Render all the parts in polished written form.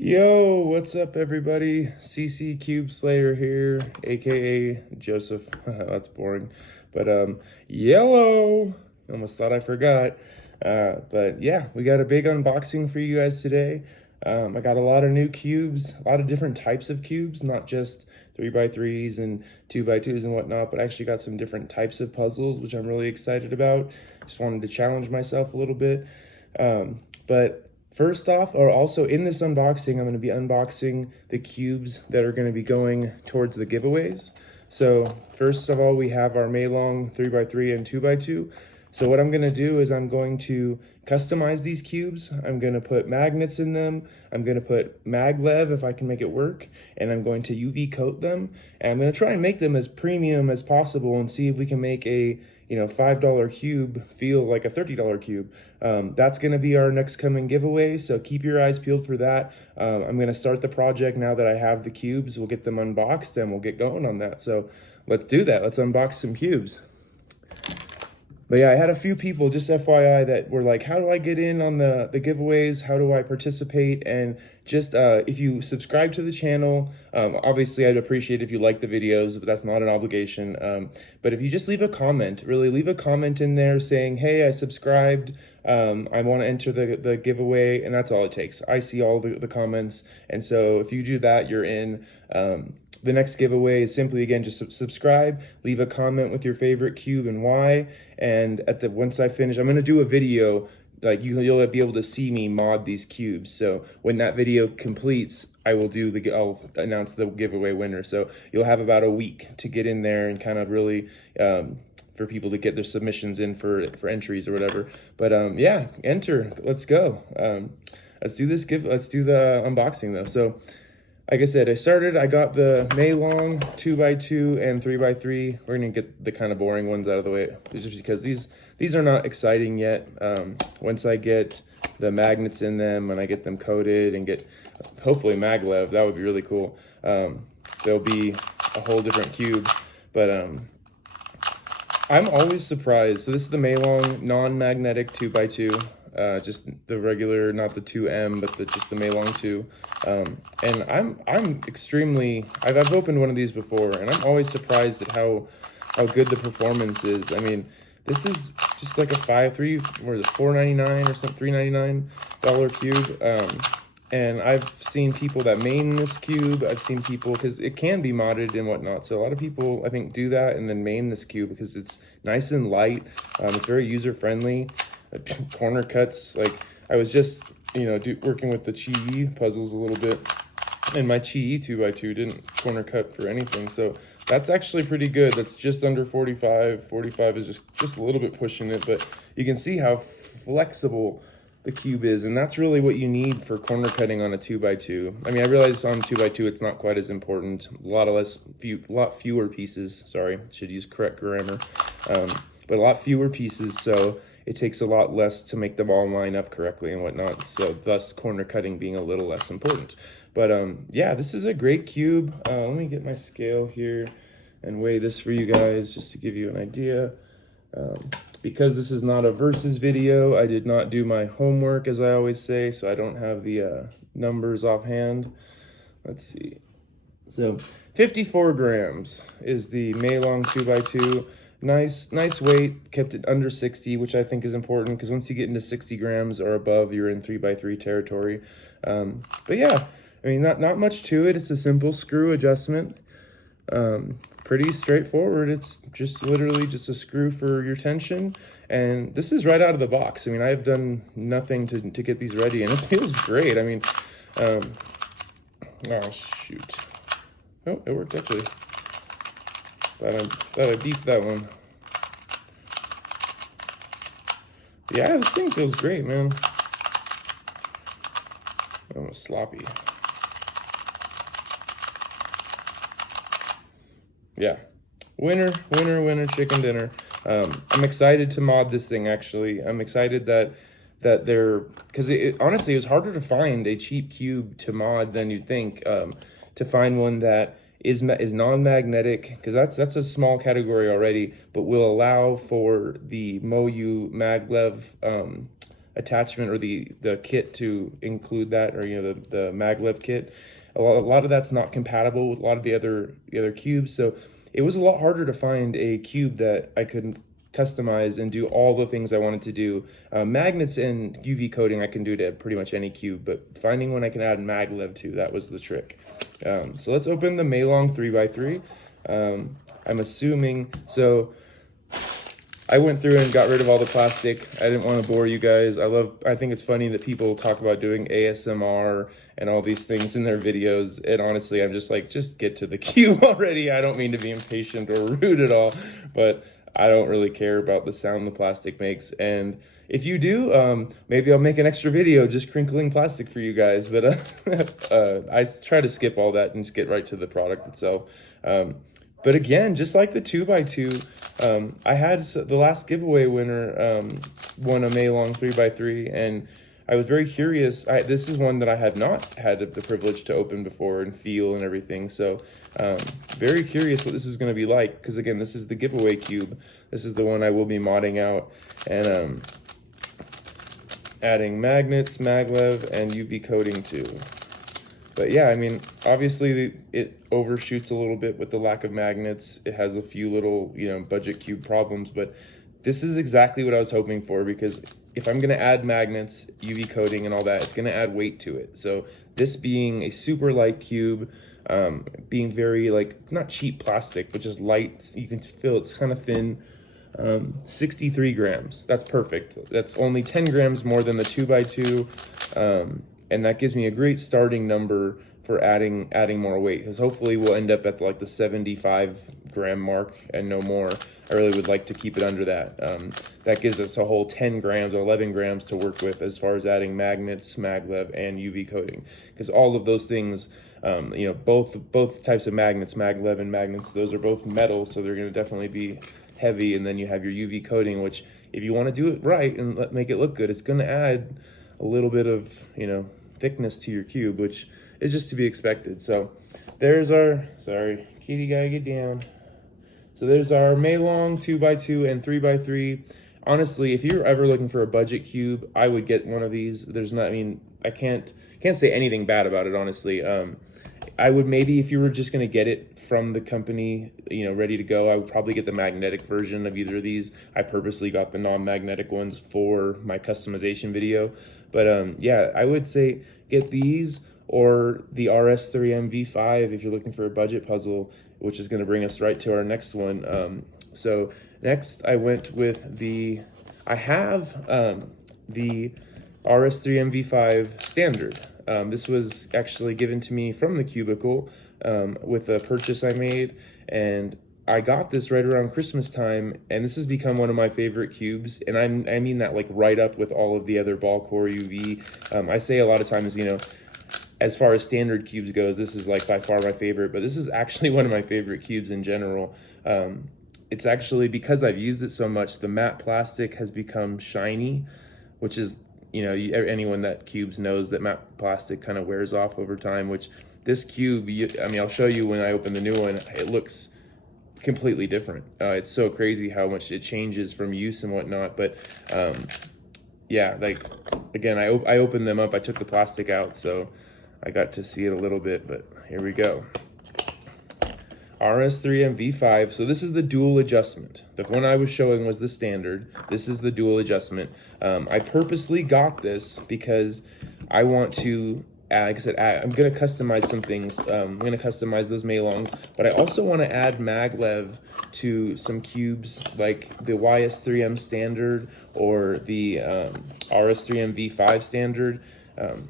Yo, what's up, everybody? CC Cube Slayer here, aka Joseph. That's boring, but yellow. Almost thought I forgot. But yeah, we got a big unboxing for you guys today. I got a lot of new cubes, a lot of different types of cubes, not just 3x3s and 2x2s and whatnot, but I actually got some different types of puzzles, which I'm really excited about. Just wanted to challenge myself a little bit. But first off, or also in this unboxing, I'm going to be unboxing the cubes that are going to be going towards the giveaways. So first of all, we have our Meilong 3x3 and 2x2. So what I'm going to do is I'm going to customize these cubes. I'm going to put magnets in them. I'm going to put maglev if I can make it work. And I'm going to UV coat them. And I'm going to try and make them as premium as possible and see if we can make a $5 cube feel like a $30 cube. That's going to be our next coming giveaway, so keep your eyes peeled for that. I'm going to start the project now that I have the cubes. We'll get them unboxed and we'll get going on that. So let's do that. Let's unbox some cubes. But yeah, I had a few people, just FYI, that were like, how do I get in on the giveaways? How do I participate? And just if you subscribe to the channel, obviously I'd appreciate if you like the videos, but that's not an obligation. But if you just leave a comment, really leave a comment in there saying, hey, I subscribed, I want to enter the giveaway, and that's all it takes. I see all the comments, and so if you do that, you're in. The next giveaway is simply, again, just subscribe, leave a comment with your favorite cube and why, and once I finish, I'm going to do a video, like you'll be able to see me mod these cubes. So when that video completes, I'll announce the giveaway winner. So you'll have about a week to get in there and kind of really for people to get their submissions in for entries or whatever. But yeah, enter. Let's go. Let's do the unboxing though. So like I said, I got the Meilong 2x2 and 3x3. We're gonna get the kind of boring ones out of the way, just because these are not exciting yet. Once I get the magnets in them and I get them coated and get hopefully maglev, that would be really cool. There'll be a whole different cube, but I'm always surprised. So this is the Meilong non-magnetic 2x2. Just the regular, not the 2M, but just the Meilong 2. And I'm extremely, I've opened one of these before, and I'm always surprised at how good the performance is. I mean, this is just like a $4.99 or something, $3.99 cube. And I've seen people that main this cube. I've seen people, because it can be modded and whatnot. So a lot of people, I think, do that and then main this cube because it's nice and light. It's very user-friendly. Corner cuts, like I was just working with the Chi puzzles a little bit, and my Chi 2x2 didn't corner cut for anything, so that's actually pretty good. That's just under 45 is just a little bit pushing it, but you can see how flexible the cube is, and that's really what you need for corner cutting on a 2x2. I mean, I realize on 2x2 it's not quite as important, a lot fewer pieces, sorry, should use correct grammar, but a lot fewer pieces, so it takes a lot less to make them all line up correctly and whatnot, so thus corner cutting being a little less important. But yeah, this is a great cube. Let me get my scale here and weigh this for you guys just to give you an idea. Because this is not a versus video, I did not do my homework, as I always say, so I don't have the numbers offhand. Let's see. So 54 grams is the Meilong 2x2. Nice weight, kept it under 60, which I think is important, because once you get into 60 grams or above, you're in 3x3 territory. But yeah, I mean, not much to it. It's a simple screw adjustment. Pretty straightforward. It's just literally just a screw for your tension, and this is right out of the box. I mean, I've done nothing to get these ready, and it feels great. I mean, oh shoot. Oh, it worked actually. Thought I beefed that one. Yeah, this thing feels great, man. Almost sloppy. Yeah, winner, chicken dinner. I'm excited to mod this thing, actually. I'm excited that because honestly, it was harder to find a cheap cube to mod than you'd think. To find one that is non-magnetic, because that's a small category already, but will allow for the MoU maglev attachment or the kit to include that, or the maglev kit. A lot of that's not compatible with a lot of the other cubes, so it was a lot harder to find a cube that I could customize and do all the things I wanted to do. Magnets and UV coating I can do to pretty much any cube, but finding one I can add maglev to, that was the trick. So let's open the Meilong 3x3. I'm assuming, so I went through and got rid of all the plastic. I didn't want to bore you guys. I think it's funny that people talk about doing ASMR and all these things in their videos. And honestly, I'm just like, just get to the cube already. I don't mean to be impatient or rude at all, but I don't really care about the sound the plastic makes. And if you do, maybe I'll make an extra video just crinkling plastic for you guys. But I try to skip all that and just get right to the product itself. But again, just like the 2x2, I had the last giveaway winner won a Meilong 3x3, and I was very curious. This is one that I had not had the privilege to open before and feel and everything. So very curious what this is going to be like, because again, this is the giveaway cube. This is the one I will be modding out and adding magnets, maglev, and UV coating to. But yeah, I mean, obviously it overshoots a little bit with the lack of magnets. It has a few little, budget cube problems, but this is exactly what I was hoping for, because if I'm gonna add magnets, UV coating and all that, it's gonna add weight to it. So this being a super light cube, being very not cheap plastic, but just light, you can feel it's kind of thin, 63 grams, that's perfect. That's only 10 grams more than the 2x2. And that gives me a great starting number for adding more weight, because hopefully we'll end up at the 75 gram mark and no more. I really would like to keep it under that. That gives us a whole 10 grams or 11 grams to work with as far as adding magnets, maglev, and UV coating, because all of those things, both types of magnets, maglev and magnets, those are both metal, so they're going to definitely be heavy. And then you have your UV coating, which if you want to do it right and make it look good, it's going to add a little bit of thickness to your cube, which is just to be expected. So there's our, sorry, kitty gotta get down. So there's our Meilong 2x2 and 3x3. Honestly, if you're ever looking for a budget cube, I would get one of these. There's not, I can't say anything bad about it, honestly. I would maybe, if you were just gonna get it from the company, ready to go, I would probably get the magnetic version of either of these. I purposely got the non-magnetic ones for my customization video. But yeah, I would say get these or the RS3M V5 if you're looking for a budget puzzle, which is going to bring us right to our next one. So next I went with I have the RS3M V5 standard. This was actually given to me from the Cubicle with a purchase I made, and I got this right around Christmas time, and this has become one of my favorite cubes, and I mean that right up with all of the other ball core UV. I say a lot of times, as far as standard cubes goes, this is by far my favorite, but this is actually one of my favorite cubes in general. It's actually because I've used it so much, the matte plastic has become shiny, which is, anyone that cubes knows that matte plastic kind of wears off over time, which this cube, I'll show you when I open the new one, it looks completely different. It's so crazy how much it changes from use and whatnot. But yeah, again, I opened them up, I took the plastic out, so I got to see it a little bit. But here we go. RS3M V5. So this is the dual adjustment. The one I was showing was the standard. This is the dual adjustment. I purposely got this because I want to, like I said, I'm going to customize some things. I'm going to customize those Meilongs, but I also want to add maglev to some cubes like the YS3M standard or the RS3M V5 standard.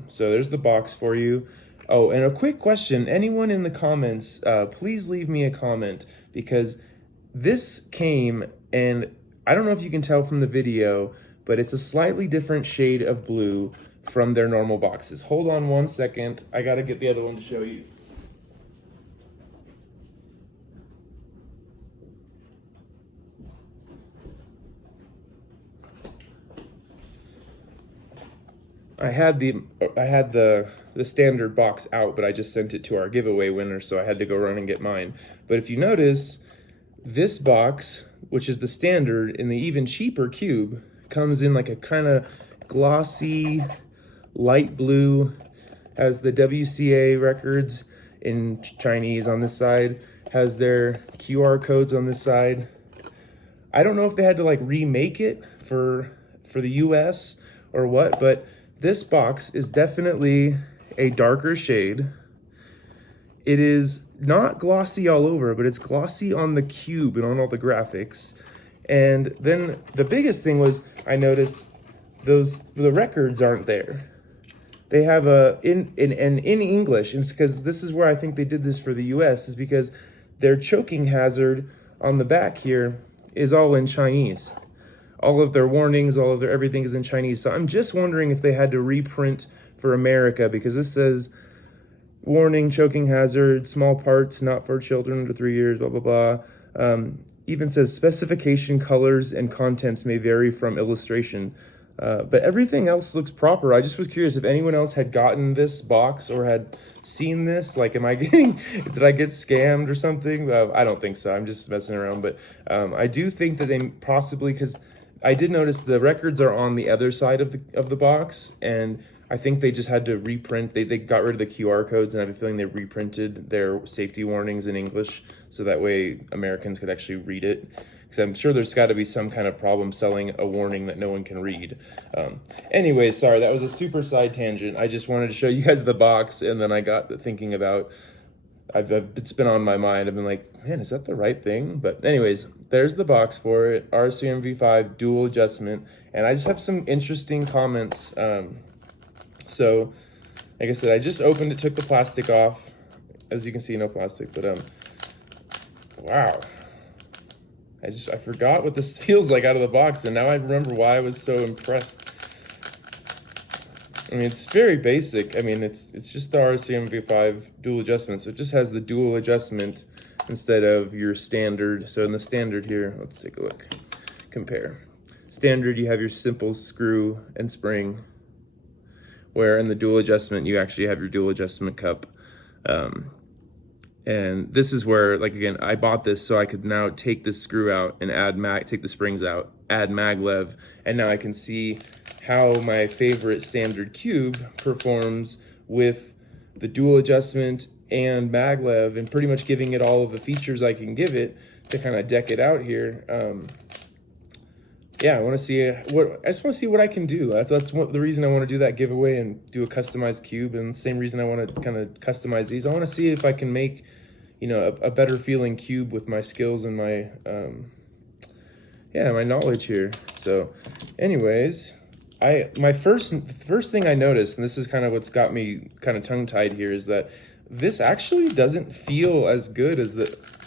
So there's the box for you. Oh, and a quick question. Anyone in the comments, please leave me a comment, because this came, and I don't know if you can tell from the video, but it's a slightly different shade of blue from their normal boxes. Hold on one second. I gotta get the other one to show you. I had the standard box out, but I just sent it to our giveaway winner, so I had to go run and get mine. But if you notice, this box, which is the standard in the even cheaper cube, comes in like a kind of glossy light blue, has the WCA records in Chinese on this side, has their QR codes on this side. I don't know if they had to like remake it for the US or what, but this box is definitely a darker shade. It is not glossy all over, but it's glossy on the cube and on all the graphics. And then the biggest thing was I noticed the records aren't there. They have in English, because this is where I think they did this for the US, is because their choking hazard on the back here is all in Chinese. All of their warnings, all of their everything is in Chinese. So I'm just wondering if they had to reprint for America, because this says warning, choking hazard, small parts, not for children under 3 years, blah, blah, blah. Even says specification, colors, and contents may vary from illustration. But everything else looks proper. I just was curious if anyone else had gotten this box or had seen this. Like, did I get scammed or something? I don't think so. I'm just messing around. But I do think that they possibly, because I did notice the records are on the other side of the box, and I think they just had to reprint. They got rid of the QR codes, and I have a feeling they reprinted their safety warnings in English so that way Americans could actually read it. Because I'm sure there's got to be some kind of problem selling a warning that no one can read. Anyway, sorry, that was a super side tangent. I just wanted to show you guys the box, and then I got thinking about, it's been on my mind. I've been like, man, is that the right thing? But anyways, there's the box for it. RCM V5 dual adjustment. And I just have some interesting comments. So, like I said, I just opened it, took the plastic off. As you can see, no plastic, but wow. I forgot what this feels like out of the box, and now I remember why I was so impressed. I mean, it's very basic. I mean, it's just the RCM V5 dual adjustment, so it just has the dual adjustment instead of your standard. So in the standard here, let's take a look, compare. Standard, you have your simple screw and spring, where in the dual adjustment, you actually have your dual adjustment cup. And this is where, like, again, I bought this so I could now take this screw out and take the springs out, add maglev, and now I can see how my favorite standard cube performs with the dual adjustment and maglev, and pretty much giving it all of the features I can give it to kind of deck it out here. Yeah, I just want to see what I can do. That's the reason I want to do that giveaway and do a customized cube, and the same reason I want to kind of customize these. I want to see if I can make, a better feeling cube with my skills and my, my knowledge here. So anyways, the first thing I noticed, and this is kind of what's got me kind of tongue-tied here, is that this actually doesn't feel as good as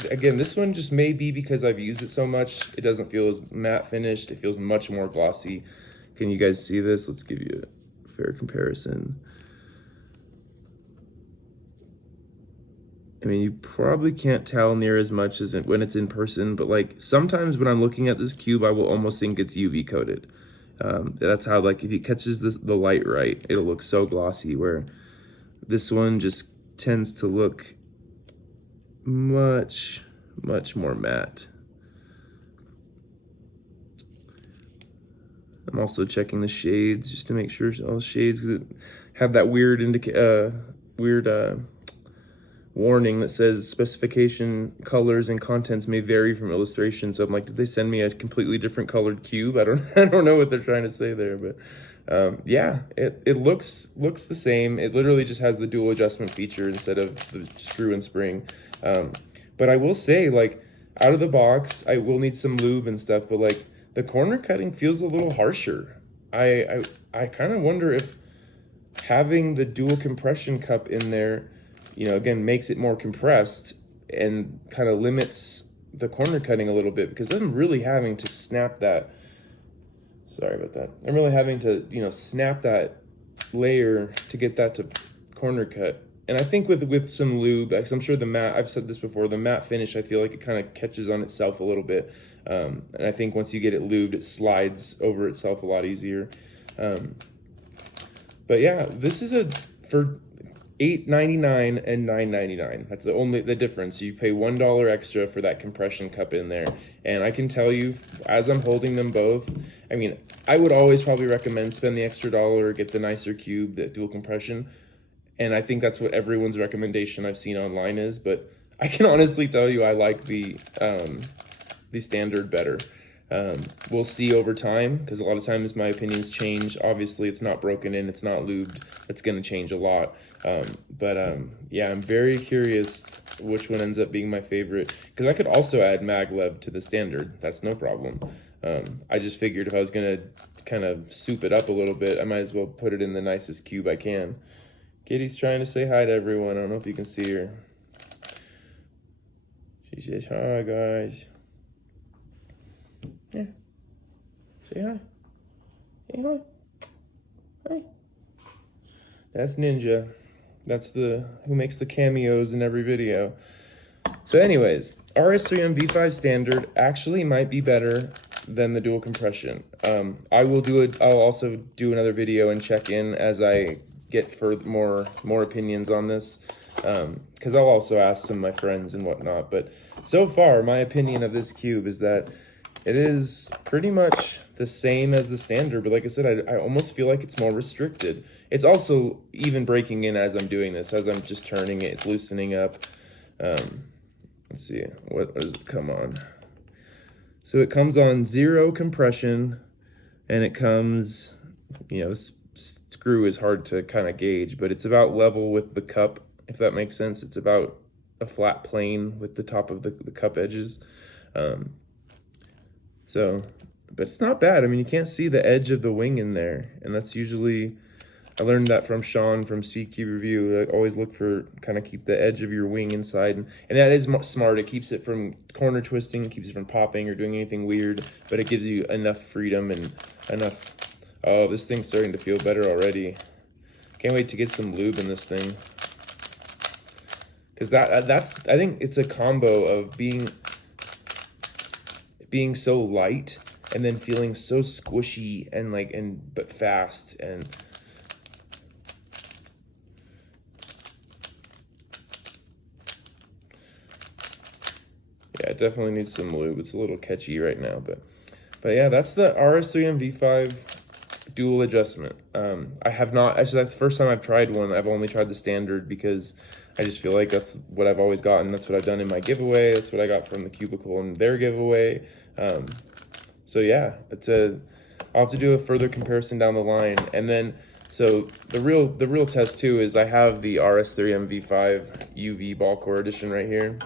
again, this one just may be because I've used it so much. It doesn't feel as matte finished. It feels much more glossy. Can you guys see this? Let's give you a fair comparison. I mean, you probably can't tell near as much as when it's in person, but like sometimes when I'm looking at this cube, I will almost think it's UV coated. That's how, like, if it catches the light right, it'll look so glossy, where this one just tends to look much more matte. I'm also checking the shades just to make sure all the shades, because it have that weird warning that says specification, colors, and contents may vary from illustration. So I'm like, did they send me a completely different colored cube? I don't know what they're trying to say there, but yeah, it looks the same. It literally just has the dual adjustment feature instead of the screw and spring. But I will say, like, out of the box, I will need some lube and stuff, but like the corner cutting feels a little harsher. I kind of wonder if having the dual compression cup in there, again, makes it more compressed and kind of limits the corner cutting a little bit, because I'm really having to snap that. Sorry about that. I'm really having to, snap that layer to get that to corner cut. And I think with some lube, I'm sure the matte, I've said this before, the matte finish, I feel like it kind of catches on itself a little bit. And I think once you get it lubed, it slides over itself a lot easier. But yeah, this is $8.99 and $9.99. That's the difference. You pay $1 extra for that compression cup in there. And I can tell you, as I'm holding them both, I mean, I would always probably recommend spend the extra dollar, get the nicer cube, the dual compression. And I think that's what everyone's recommendation I've seen online is. But I can honestly tell you, I like the standard better. We'll see over time, because a lot of times my opinions change. Obviously, it's not broken in, it's not lubed. It's going to change a lot. Yeah, I'm very curious which one ends up being my favorite, because I could also add maglev to the standard. That's no problem. I just figured if I was going to kind of soup it up a little bit, I might as well put it in the nicest cube I can. Kitty's trying to say hi to everyone. I don't know if you can see her. She says, hi, guys. Yeah. Say hi. Say hi. Hi. That's Ninja. That's who makes the cameos in every video. So anyways, RS3M V5 standard actually might be better than the dual compression. I'll also do another video and check in as I get for more opinions on this. Because I'll also ask some of my friends and whatnot. But so far, my opinion of this cube is that it is pretty much the same as the standard, but like I said, I almost feel like it's more restricted. It's also even breaking in as I'm doing this, as I'm just turning it, it's loosening up. Let's see, what does it come on? So it comes on 0 compression, and it comes, this screw is hard to kind of gauge, but it's about level with the cup, if that makes sense. It's about a flat plane with the top of the cup edges. But it's not bad. I mean, you can't see the edge of the wing in there. And that's usually, I learned that from Sean from Speed Cube Review. I always look for, kind of keep the edge of your wing inside. And that is smart. It keeps it from corner twisting, keeps it from popping or doing anything weird. But it gives you enough freedom and enough, oh, this thing's starting to feel better already. Can't wait to get some lube in this thing. Because I think it's a combo of being so light and then feeling so squishy and but fast. And yeah, it definitely needs some lube. It's a little catchy right now, but yeah, that's the RS3M V5 dual adjustment. I have not, actually that's the first time I've tried one. I've only tried the standard because I just feel like that's what I've always gotten. That's what I've done in my giveaway. That's what I got from the Cubicle in their giveaway. So yeah, I'll have to do a further comparison down the line. And then, so the real test too is I have the RS3M V5 UV ball core edition right here.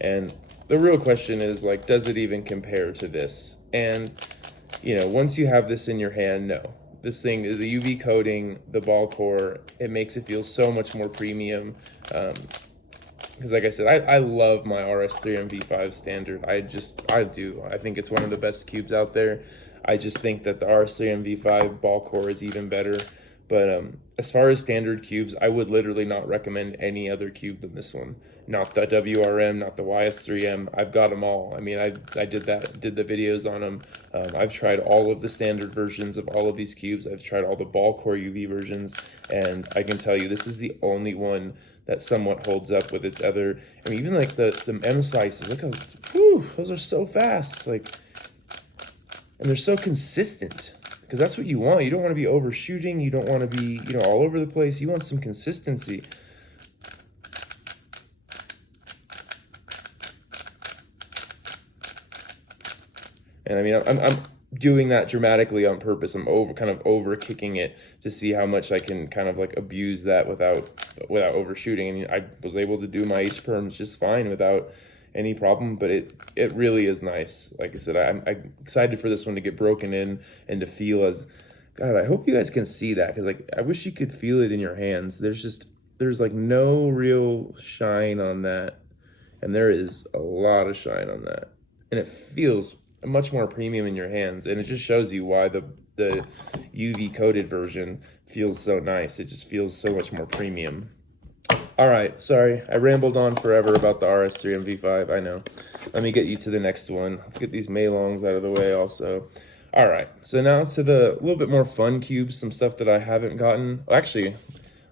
And the real question is, like, does it even compare to this? And, once you have this in your hand, no. This thing is a UV coating, the ball core. It makes it feel so much more premium. Because like I said, I love my RS3M V5 standard. I do. I think it's one of the best cubes out there. I just think that the RS3M V5 ball core is even better. But as far as standard cubes, I would literally not recommend any other cube than this one. Not the WRM, not the YS3M. I've got them all. I mean, I did the videos on them. I've tried all of the standard versions of all of these cubes. I've tried all the ball core UV versions, and I can tell you this is the only one that somewhat holds up with its other. I mean, even like the M slices. Look how, those are so fast. And they're so consistent. Because that's what you want. You don't want to be overshooting. You don't want to be, all over the place. You want some consistency. And I mean, I'm doing that dramatically on purpose. I'm kind of over kicking it to see how much I can kind of abuse that without overshooting. I mean, I was able to do my H-perms just fine without any problem, but it really is nice. Like I said, I'm excited for this one to get broken in and to feel as, God, I hope you guys can see that, because I wish you could feel it in your hands. There's no real shine on that, and there is a lot of shine on that, and it feels much more premium in your hands, and it just shows you why the UV coated version feels so nice. It just feels so much more premium. All right, sorry, I rambled on forever about the RS3M V5, I know. Let me get you to the next one. Let's get these Meilongs out of the way also. All right, so now to the little bit more fun cubes, some stuff that I haven't gotten. Well, actually,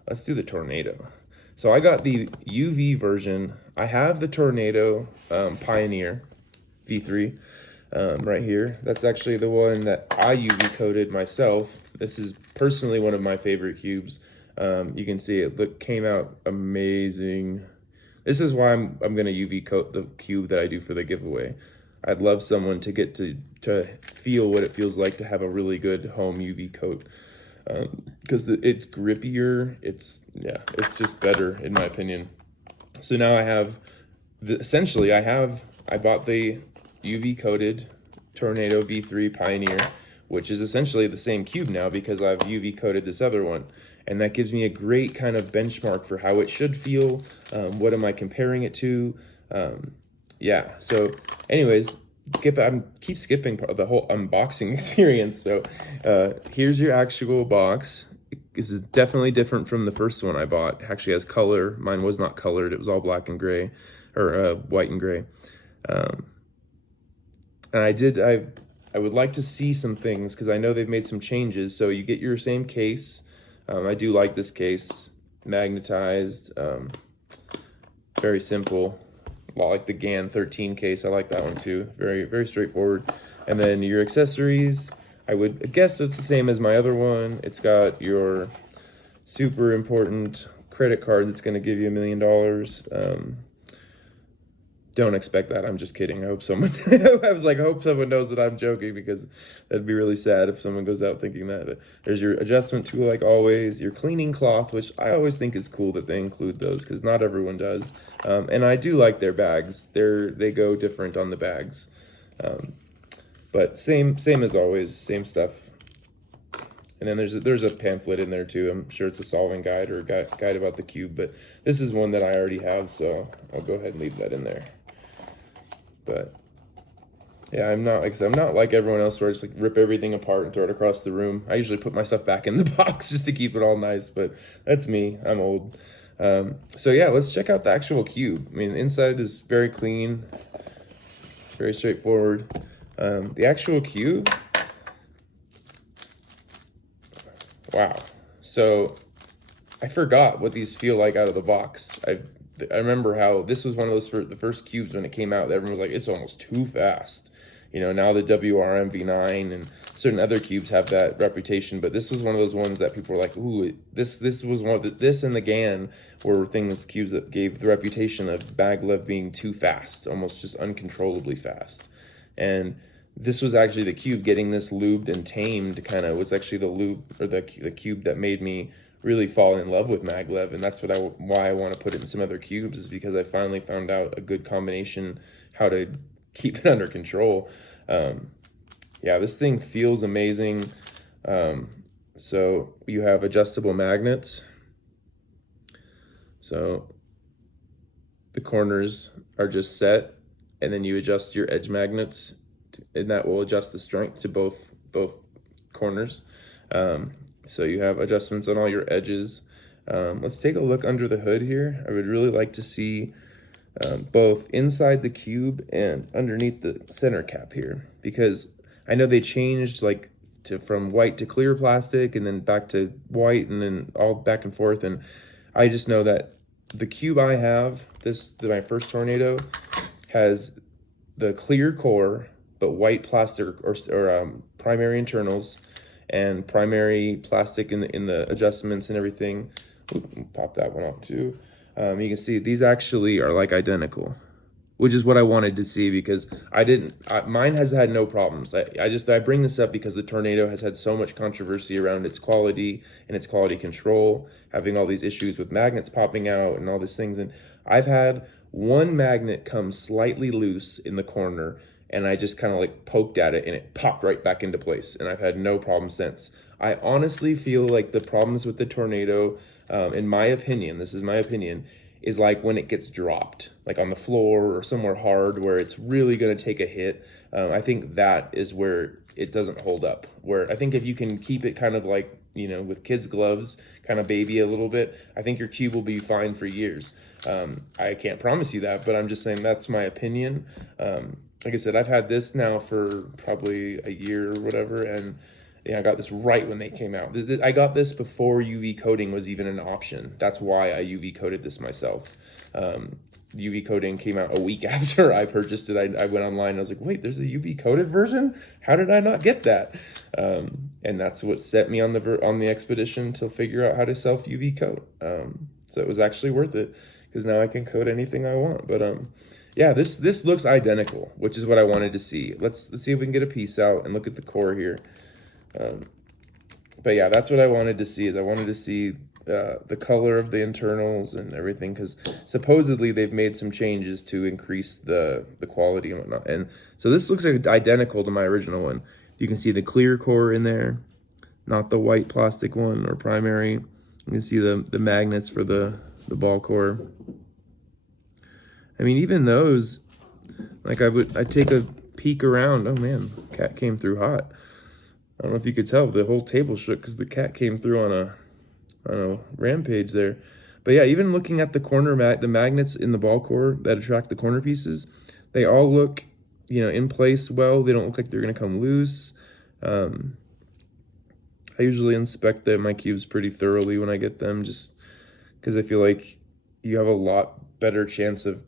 let's do the Tornado. So I got the UV version. I have the Tornado Pioneer V3 right here. That's actually the one that I UV coated myself. This is personally one of my favorite cubes. You can see it came out amazing. This is why I'm gonna UV coat the cube that I do for the giveaway. I'd love someone to get to feel what it feels like to have a really good home UV coat, because it's grippier. It's just better in my opinion. So now I have I bought the UV coated Tornado V3 Pioneer, which is essentially the same cube now because I've UV coated this other one. And that gives me a great kind of benchmark for how it should feel. What am I comparing it to? Yeah, so anyways, keep skipping the whole unboxing experience. So here's your actual box. This is definitely different from the first one I bought. It actually has color. Mine was not colored. It was all black and gray, or white and gray. And I would like to see some things because I know they've made some changes. So you get your same case. I do like this case, magnetized, very simple. Well, like the GAN 13 case, I like that one too. Very, very straightforward. And then your accessories, I would guess it's the same as my other one. It's got your super important credit card that's going to give you $1 million. Don't expect that. I'm just kidding. I hope someone, I hope someone knows that I'm joking, because that'd be really sad if someone goes out thinking that. But there's your adjustment tool, like always, your cleaning cloth, which I always think is cool that they include those because not everyone does. And I do like their bags. They go different on the bags. But same as always, same stuff. And then there's a pamphlet in there too. I'm sure it's a solving guide or a guide about the cube, but this is one that I already have, so I'll go ahead and leave that in there. But yeah, I'm not like everyone else where I just like rip everything apart and throw it across the room. I usually put my stuff back in the box just to keep it all nice, but that's me. I'm old. So yeah, let's check out the actual cube. I mean, the inside is very clean, very straightforward. The actual cube, wow. So I forgot what these feel like out of the box. I remember how this was one of the first cubes when it came out. Everyone was like, it's almost too fast. You know, now the WRM V9 and certain other cubes have that reputation, but this was one of those ones that people were like, ooh, this was one of this and the GAN were cubes that gave the reputation of maglev being too fast, almost just uncontrollably fast. And this was actually the cube getting this lubed and tamed was actually the lube or the cube that made me really fall in love with maglev, and that's why I want to put it in some other cubes, is because I finally found out a good combination how to keep it under control. Yeah, this thing feels amazing. So you have adjustable magnets. So the corners are just set, and then you adjust your edge magnets, and that will adjust the strength to both corners. So you have adjustments on all your edges. Let's take a look under the hood here. I would really like to see both inside the cube and underneath the center cap here, because I know they changed from white to clear plastic and then back to white and then all back and forth. And I just know that the cube I have, my first Tornado, has the clear core, but white plastic or primary internals, and primary plastic in the adjustments and everything. Ooh, pop that one off too. You can see these actually are like identical, which is what I wanted to see, because mine has had no problems. I bring this up because the Tornado has had so much controversy around its quality and its quality control, having all these issues with magnets popping out and all these things. And I've had one magnet come slightly loose in the corner, and I just kind of like poked at it and it popped right back into place, and I've had no problem since. I honestly feel like the problems with the Tornado, in my opinion, this is my opinion, is like when it gets dropped, like on the floor or somewhere hard where it's really gonna take a hit. I think that is where it doesn't hold up. Where I think if you can keep it kind of like, you know, with kids' gloves, kind of baby a little bit, I think your cube will be fine for years. I can't promise you that, but I'm just saying that's my opinion. Like I said, I've had this now for probably a year or whatever, and I got this right when they came out. I got this before UV coating was even an option. That's why I UV coated this myself. UV coating came out a week after I purchased it. I went online and I was like, wait, there's a UV coated version? How did I not get that? And that's what set me on the expedition to figure out how to self UV coat. So it was actually worth it, because now I can coat anything I want. But yeah, this looks identical, which is what I wanted to see. Let's see if we can get a piece out and look at the core here. But yeah, that's what I wanted to see. I wanted to see the color of the internals and everything, because supposedly they've made some changes to increase the quality and whatnot. And so this looks like identical to my original one. You can see the clear core in there, not the white plastic one or primary. You can see the magnets for the ball core. I mean, even those, like I'd take a peek around. Oh man, cat came through hot. I don't know if you could tell, the whole table shook because the cat came through on a rampage there. But yeah, even looking at the the magnets in the ball core that attract the corner pieces, they all look, in place well. They don't look like they're gonna come loose. I usually inspect my cubes pretty thoroughly when I get them, just because I feel like you have a lot better chance of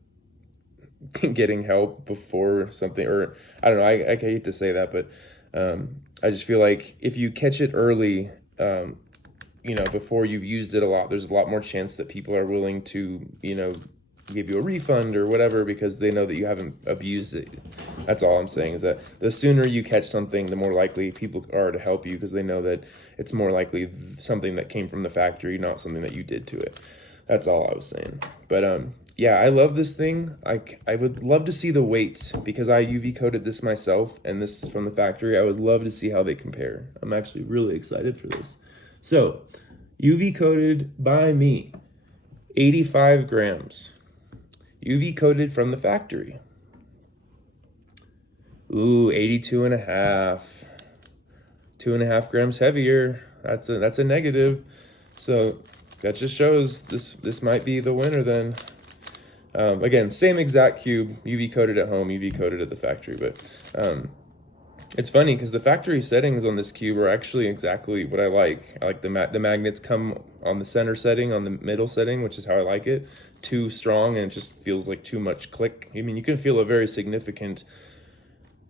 getting help before something, or I don't know, I hate to say that, but I just feel like if you catch it early, before you've used it a lot, there's a lot more chance that people are willing to, give you a refund or whatever, because they know that you haven't abused it. That's all I'm saying, is that the sooner you catch something, the more likely people are to help you, because they know that it's more likely something that came from the factory, not something that you did to it. That's all I was saying. But yeah, I love this thing. I would love to see the weights, because I UV coated this myself, and this is from the factory. I would love to see how they compare. I'm actually really excited for this. So, UV coated by me, 85 grams. UV coated from the factory. Ooh, 82 and a half. 2.5 grams heavier. That's a negative. So that just shows this might be the winner then. Again, same exact cube, UV coated at home, UV coated at the factory. But it's funny because the factory settings on this cube are actually exactly what I like. I like the magnets come on the center setting, on the middle setting, which is how I like it. Too strong, and it just feels like too much click. I mean, you can feel a very significant.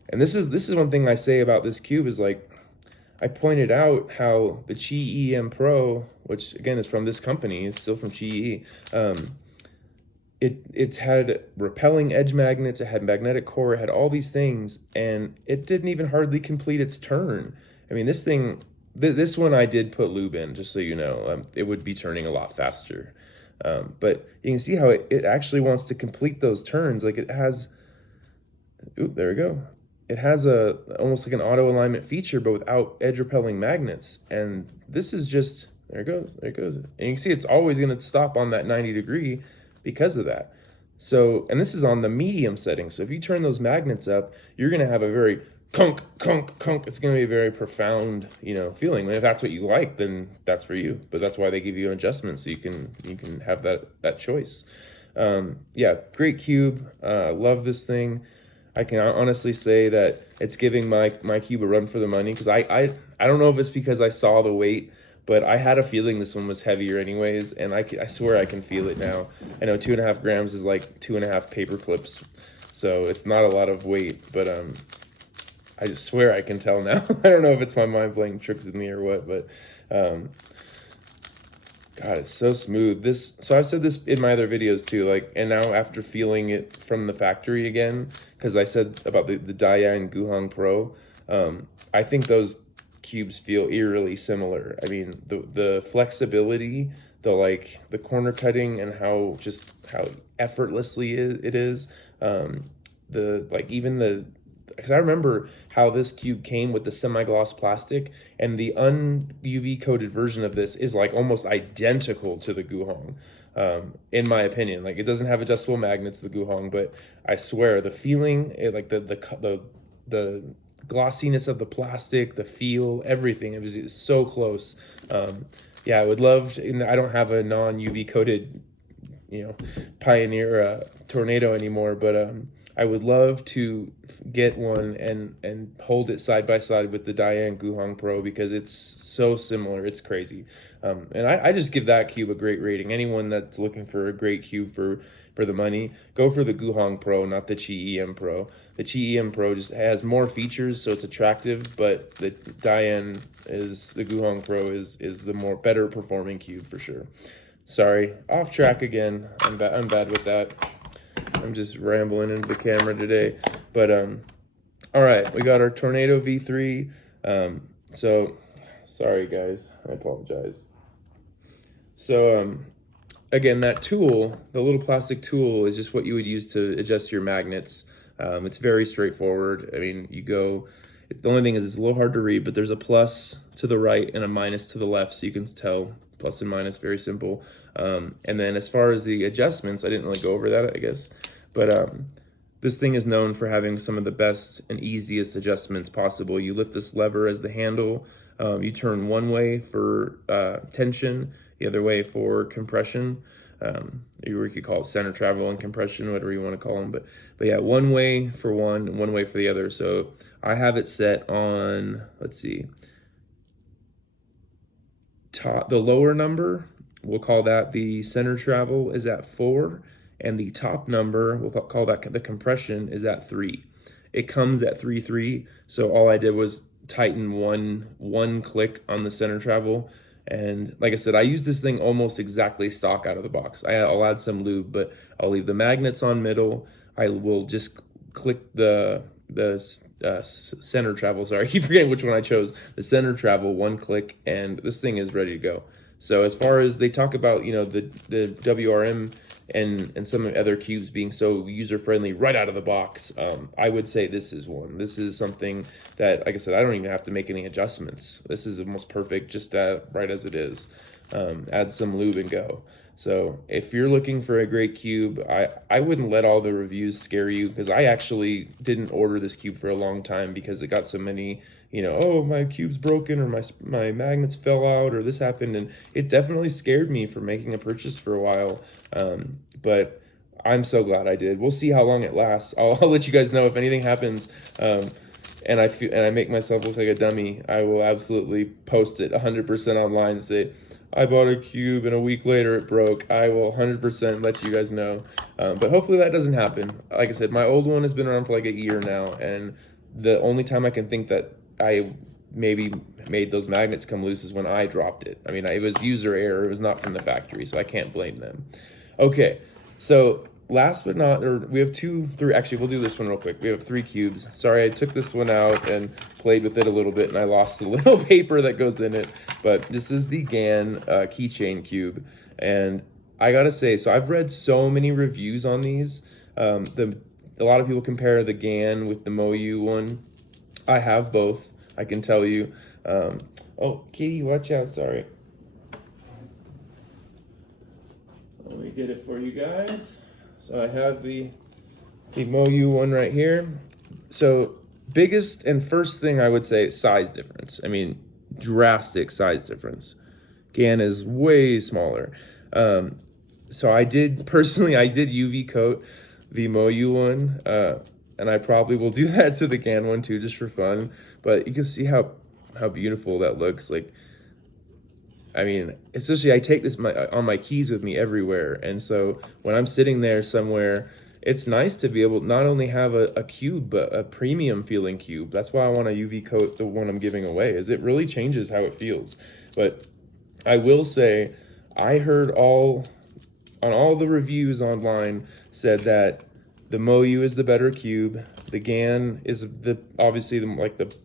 And this is one thing I say about this cube is, like, I pointed out how the Qi EM Pro, which again is from this company, it's still from Qi, it's had repelling edge magnets, it had magnetic core, it had all these things, and it didn't even hardly complete its turn. I mean, this thing, this one I did put lube in, just so you know. It would be turning a lot faster. But you can see how it actually wants to complete those turns. Like, it has, ooh, there we go. It has almost like an auto alignment feature, but without edge repelling magnets. And this is just, there it goes. And you can see it's always going to stop on that 90 degree because of that. So, and this is on the medium setting. So if you turn those magnets up, you're going to have a very kunk, kunk, kunk. It's going to be a very profound, feeling. And if that's what you like, then that's for you. But that's why they give you adjustments, so you can have that choice. Yeah, great cube. Love this thing. I can honestly say that it's giving my cube a run for the money, because I don't know if it's because I saw the weight, but I had a feeling this one was heavier anyways, and I swear I can feel it now. I know 2.5 grams is like 2.5 paper clips, so it's not a lot of weight, but I just swear I can tell now. I don't know if it's my mind playing tricks with me or what, but God, it's so smooth. So I've said this in my other videos too, like, and now after feeling it from the factory again, because I said about the Dian Guhong Pro, I think those cubes feel eerily similar. I mean, the flexibility, the corner cutting, and how effortlessly it is. Because I remember how this cube came with the semi-gloss plastic, and the un-UV coated version of this is like almost identical to the Guhong, in my opinion. Like, it doesn't have adjustable magnets, the Guhong, but I swear the feeling, the glossiness of the plastic, the feel, everything, it was so close. Yeah, I would love to. I don't have a non-UV coated, Pioneer Tornado anymore, but I would love to get one and hold it side by side with the Diane Guhong Pro because it's so similar. It's crazy. And I just give that cube a great rating. Anyone that's looking for a great cube for the money, go for the Guhong Pro, not the Qi EM Pro. The Qi EM Pro just has more features, so it's attractive, but the Guhong Pro is the more better performing cube for sure. Sorry, off track again. I'm bad with that. I'm just rambling into the camera today. But all right, we got our Tornado V3. So sorry guys, I apologize. So again, that tool, the little plastic tool, is just what you would use to adjust your magnets. It's very straightforward. I mean, the only thing is it's a little hard to read, but there's a plus to the right and a minus to the left, so you can tell plus and minus, very simple. And then as far as the adjustments, I didn't really go over that, I guess, but this thing is known for having some of the best and easiest adjustments possible. You lift this lever as the handle, you turn one way for tension, the other way for compression. You could call it center travel and compression, whatever you want to call them. But yeah, one way for one and one way for the other. So I have it set on, let's see, the lower number, we'll call that the center travel, is at 4, and the top number, we'll call that the compression, is at 3. It comes at 3.3, so all I did was tighten one click on the center travel. And like I said, I use this thing almost exactly stock out of the box. I'll add some lube, but I'll leave the magnets on middle. I will just click the center travel. Sorry, I keep forgetting which one I chose. The center travel, one click, and this thing is ready to go. So as far as they talk about, the WRM and some other cubes being so user-friendly right out of the box, I would say this is one. This is something that, like I said, I don't even have to make any adjustments. This is almost perfect, just right as it is. Add some lube and go. So if you're looking for a great cube, I wouldn't let all the reviews scare you, because I actually didn't order this cube for a long time because it got so many, oh, my cube's broken, or my magnets fell out, or this happened, and it definitely scared me from making a purchase for a while. But I'm so glad I did. We'll see how long it lasts. I'll let you guys know if anything happens. And I make myself look like a dummy, I will absolutely post it 100% online and say, I bought a cube and a week later it broke. I will 100% let you guys know. But hopefully that doesn't happen. Like I said, my old one has been around for like a year now, and the only time I can think that I maybe made those magnets come loose is when I dropped it. I mean, it was user error. It was not from the factory, so I can't blame them. Okay, so last but not, we have actually we'll do this one real quick. We have 3 cubes. Sorry, I took this one out and played with it a little bit, and I lost the little paper that goes in it. But this is the GAN keychain cube, and I gotta say, so I've read so many reviews on these. A lot of people compare the GAN with the Meilong one. I have both, I can tell you. Oh, Kitty, watch out, sorry. Let me get it for you guys. So I have the Meilong one right here. So biggest and first thing I would say, size difference. I mean, drastic size difference. GAN is way smaller. So I did UV coat the Meilong one, and I probably will do that to the GAN one too, just for fun. But you can see how beautiful that looks. Like, I mean, especially I take this on my keys with me everywhere, and so when I'm sitting there somewhere, it's nice to be able to not only have a cube, but a premium feeling cube. That's why I want to UV coat the one I'm giving away, is it really changes how it feels. But I will say, I heard all the reviews online said that the Meilong is the better cube. The GAN is obviously the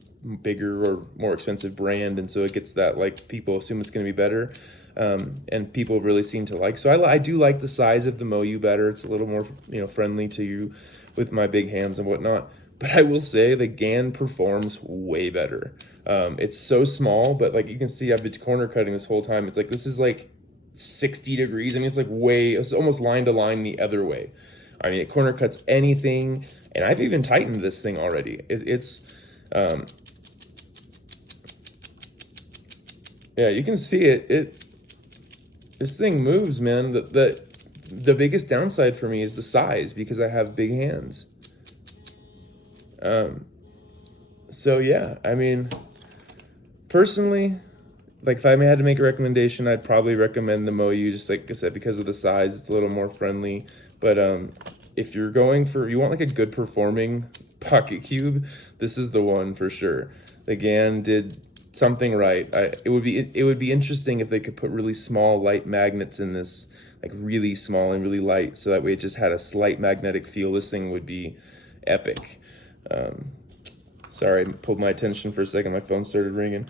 bigger or more expensive brand, and so it gets that, like, people assume it's going to be better, and people really seem to like. So I do like the size of the Meilong better. It's a little more friendly to you with my big hands and whatnot. But I will say the GAN performs way better. It's so small, but like you can see, I've been corner cutting this whole time. It's like, this is like 60 degrees. I mean, it's almost line to line the other way. I mean, it corner cuts anything, and I've even tightened this thing already. Yeah, you can see it. This thing moves, man. The biggest downside for me is the size, because I have big hands. So yeah, I mean, personally, like if I had to make a recommendation, I'd probably recommend the Moyu, just like I said, because of the size, it's a little more friendly. But if you're going for, you want like a good performing pocket cube, this is the one for sure. The GAN did something right. It would be interesting if they could put really small light magnets in this, like really small and really light, so that way it just had a slight magnetic feel. This thing would be epic. Sorry, I pulled my attention for a second. My phone started ringing.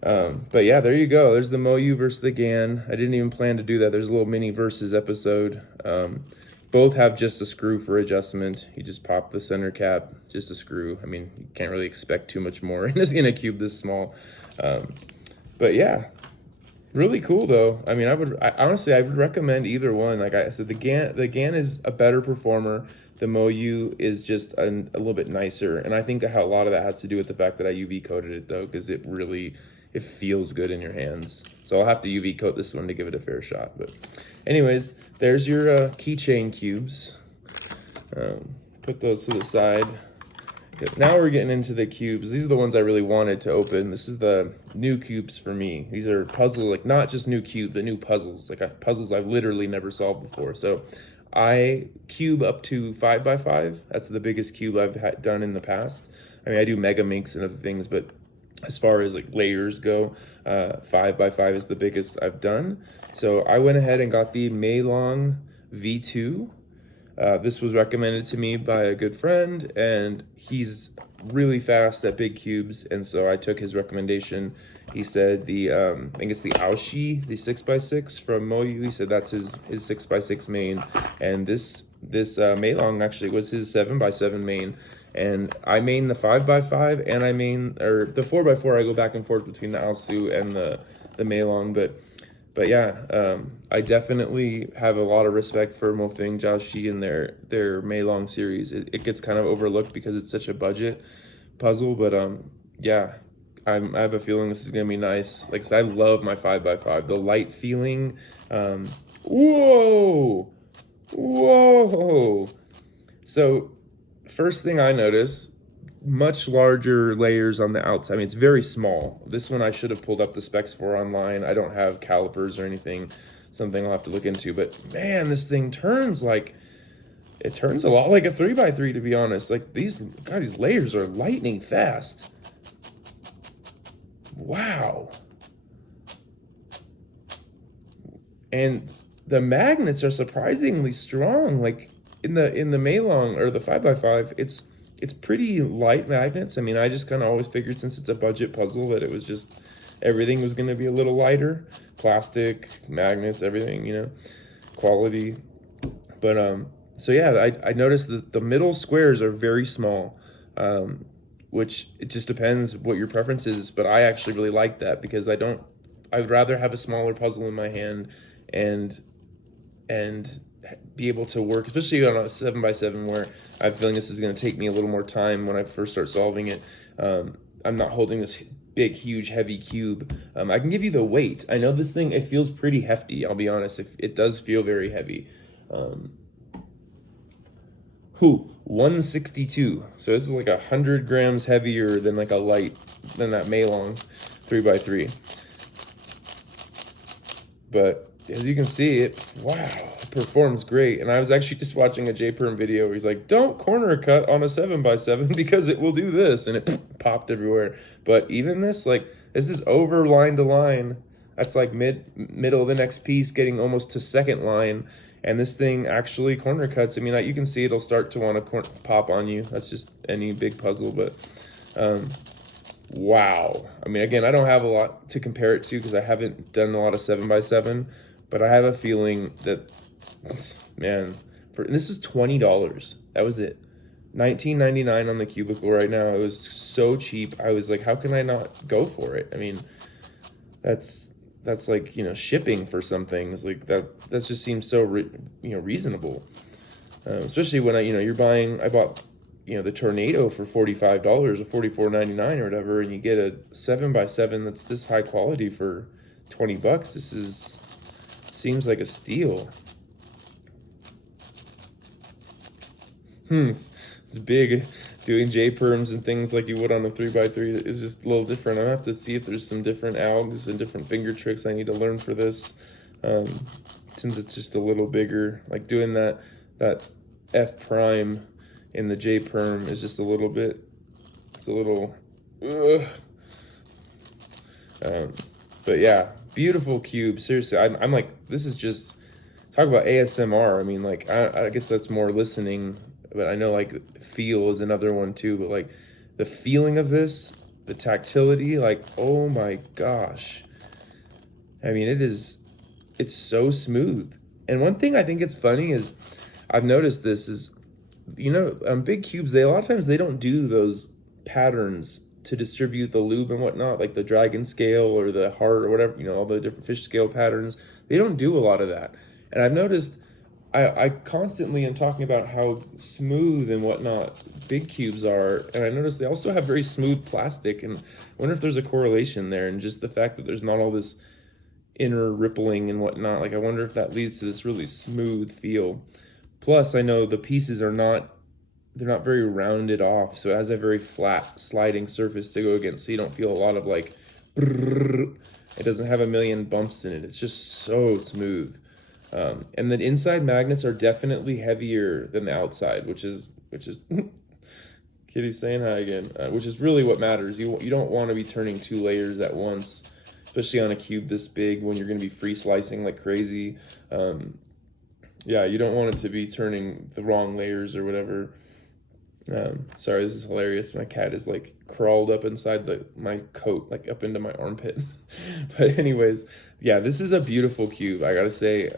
But yeah, there you go. There's the Moyu versus the GAN. I didn't even plan to do that. There's a little mini versus episode. Both have just a screw for adjustment. You just pop the center cap, just a screw. I mean, you can't really expect too much more in a cube this small. But yeah, really cool though. I mean, honestly, I would recommend either one. Like I said, the GAN is a better performer. The Moyu is just a little bit nicer, and I think that a lot of that has to do with the fact that I UV coated it though, because it feels good in your hands. So I'll have to UV coat this one to give it a fair shot. But anyways, there's your keychain cubes. Put those to the side. Now we're getting into the cubes. These are the ones I really wanted to open. This is the new cubes for me. These are puzzle, like not just new cube, but new puzzles, like puzzles I've literally never solved before. So I cube up to 5x5. That's the biggest cube I've done in the past. I mean, I do mega minks and other things, but as far as like layers go, 5x5 is the biggest I've done. So I went ahead and got the Meilong V2. This was recommended to me by a good friend, and he's really fast at big cubes, and so I took his recommendation. He said I think it's the Aoshi, the 6x6 from Moyu. He said that's his 6x6 main, and this Meilong actually was his 7x7 main. And I main the 5x5, and I main, or the 4x4. I go back and forth between the Aosu and the Meilong, but yeah, I definitely have a lot of respect for Mofeng Jiaoxi and their Meilong series. It gets kind of overlooked because it's such a budget puzzle, but yeah, I have a feeling this is gonna be nice. Like I said, I love my 5x5. The light feeling. Whoa, whoa. So first thing I notice, much larger layers on the outside. I mean, it's very small. This one I should have pulled up the specs for online. I don't have calipers or anything. Something I'll have to look into. But man, this thing turns it turns a lot like a 3x3, to be honest. Like these layers are lightning fast. Wow. And the magnets are surprisingly strong. Like in the Meilong or the 5x5, it's pretty light magnets. I mean, I just kind of always figured, since it's a budget puzzle, that it was just everything was going to be a little lighter. Plastic, magnets, everything, quality. But so yeah, I noticed that the middle squares are very small, which it just depends what your preference is. But I actually really like that, because I'd rather have a smaller puzzle in my hand and be able to work, especially on a 7x7, where I have a feeling this is going to take me a little more time when I first start solving it. I'm not holding this big, huge, heavy cube. I can give you the weight. I know this thing, it feels pretty hefty, I'll be honest. It does feel very heavy. 162. So this is like 100 grams heavier than that Meilong 3x3. But as you can see, it performs great. And I was actually just watching a J-Perm video where he's like, don't corner cut on a 7x7 because it will do this, and it popped everywhere. But even this, this is over line to line. That's like middle of the next piece, getting almost to second line. And this thing actually corner cuts. I mean, you can see it'll start to want to pop on you. That's just any big puzzle, but wow. I mean, again, I don't have a lot to compare it to because I haven't done a lot of 7x7, but I have a feeling that, man, this is $20. That was it. $19.99 on the Cubicle right now. It was so cheap. I was like, how can I not go for it? I mean, that's like, shipping for some things like that just seems so reasonable, especially when I bought the Tornado for $45 or $44.99 or whatever, and you get a 7x7 that's this high quality for $20. This seems like a steal. It's big doing J-perms and things like you would on a 3x3 is just a little different. I have to see if there's some different algs and different finger tricks I need to learn for this, since it's just a little bigger. Like doing that F prime in the J-perm is just a little bit, it's a little, ugh. But yeah, beautiful cube. Seriously, I'm like, this is just, talk about ASMR. I mean, like, I guess that's more listening, but I know like feel is another one too. But like the feeling of this, the tactility, like, oh my gosh. I mean, it's so smooth. And one thing I think it's funny is, I've noticed this is, big cubes, a lot of times they don't do those patterns to distribute the lube and whatnot, like the dragon scale or the heart or whatever, all the different fish scale patterns. They don't do a lot of that. And I've noticed, I constantly am talking about how smooth and whatnot big cubes are, and I noticed they also have very smooth plastic, and I wonder if there's a correlation there, and just the fact that there's not all this inner rippling and whatnot. Like, I wonder if that leads to this really smooth feel. Plus, I know the pieces they're not very rounded off, so it has a very flat sliding surface to go against, so you don't feel a lot of like brrr. It doesn't have a million bumps in it. It's just so smooth. And the inside magnets are definitely heavier than the outside, which is Kitty's saying hi again, which is really what matters. You don't want to be turning 2 layers at once, especially on a cube this big when you're going to be free slicing like crazy. Yeah, you don't want it to be turning the wrong layers or whatever. Sorry, this is hilarious. My cat is like crawled up inside my coat, like up into my armpit. But anyways, yeah, this is a beautiful cube. I gotta say,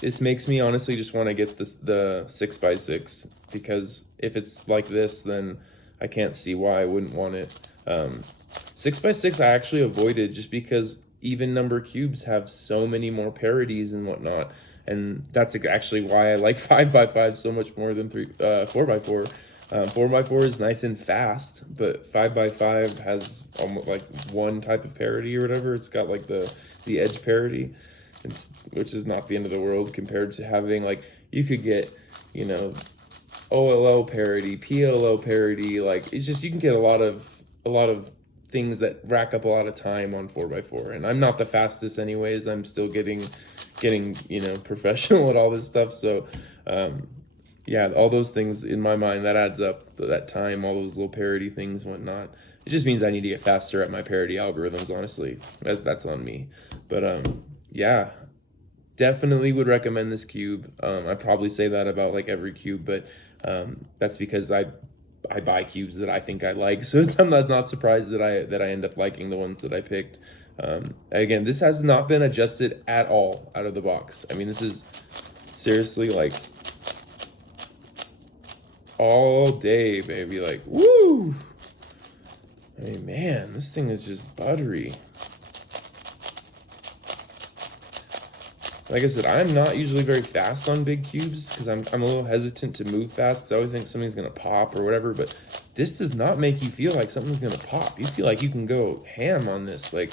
this makes me honestly just want to get the 6x6, because if it's like this, then I can't see why I wouldn't want it. 6x6 I actually avoided just because even number cubes have so many more parities and whatnot, and that's actually why I like 5x5 so much more than 4x4. 4x4 is nice and fast, but 5x5 has almost like one type of parity or whatever. It's got like the edge parity, which is not the end of the world compared to having, like, you could get, OLO parity, PLO parity. Like, it's just, you can get a lot of things that rack up a lot of time on 4x4. And I'm not the fastest anyways. I'm still getting professional at all this stuff. So, yeah, all those things in my mind, that adds up, that time, all those little parity things, whatnot. It just means I need to get faster at my parity algorithms, honestly. That's on me. But yeah, definitely would recommend this cube. I probably say that about like every cube, but that's because I buy cubes that I think I like. So I'm not surprised that I end up liking the ones that I picked. Again, this has not been adjusted at all out of the box. I mean, this is seriously like all day, baby. Like, woo! I mean, man, this thing is just buttery. Like I said, I'm not usually very fast on big cubes because I'm a little hesitant to move fast because I always think something's gonna pop or whatever. But this does not make you feel like something's gonna pop. You feel like you can go ham on this. Like,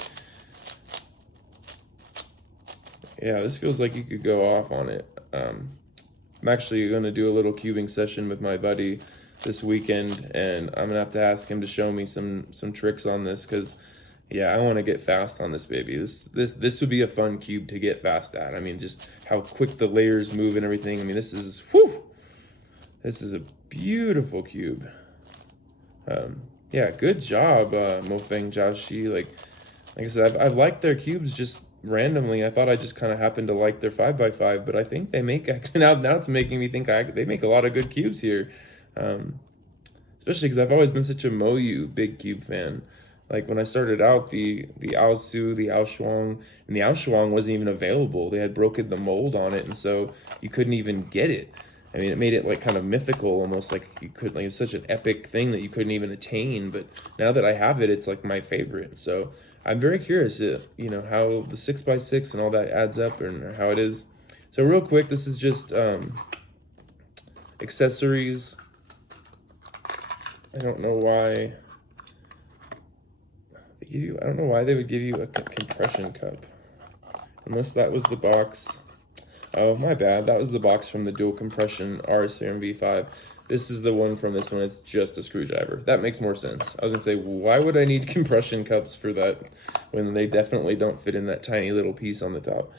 yeah, this feels like you could go off on it. I'm actually going to do a little cubing session with my buddy this weekend, and I'm going to ask him to show me some tricks on this, because, yeah, I want to get fast on this baby. This would be a fun cube to get fast at. I mean, just how quick the layers move and everything. I mean, this is a beautiful cube. Yeah, good job, Mofeng Jiaoxi. Like I said, I've liked their cubes just randomly. I thought I just kind of happened to like their 5x5, but I think they make, now it's making me think they make a lot of good cubes here. Especially because I've always been such a Moyu big cube fan. Like when I started out, the Aosu, the Aoshuang, and the Aoshuang wasn't even available. They had broken the mold on it, and so you couldn't even get it. I mean, it made it like kind of mythical, almost like you couldn't, like, it's such an epic thing that you couldn't even attain. But now that I have it, it's like my favorite. So I'm very curious, how the 6x6 and all that adds up, and how it is. So real quick, this is just accessories. I don't know why they would give you a compression cup, unless that was the box. Oh, my bad. That was the box from the dual compression RSRM V5. This is the one from this one. It's just a screwdriver. That makes more sense. I was gonna say, why would I need compression cups for that when they definitely don't fit in that tiny little piece on the top?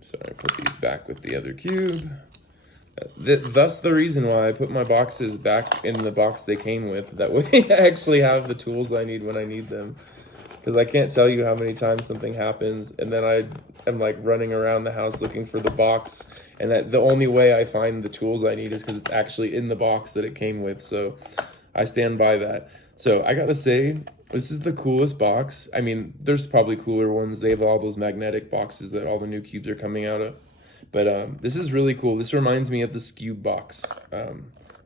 So I put these back with the other cube. Thus the reason why I put my boxes back in the box they came with. That way I actually have the tools I need when I need them. Because I can't tell you how many times something happens and then I am like running around the house looking for the box, and that the only way I find the tools I need is because it's actually in the box that it came with. So I stand by that. So I gotta say, this is the coolest box. I mean, there's probably cooler ones. They have all those magnetic boxes that all the new cubes are coming out of. But this is really cool. This reminds me of the Scube box.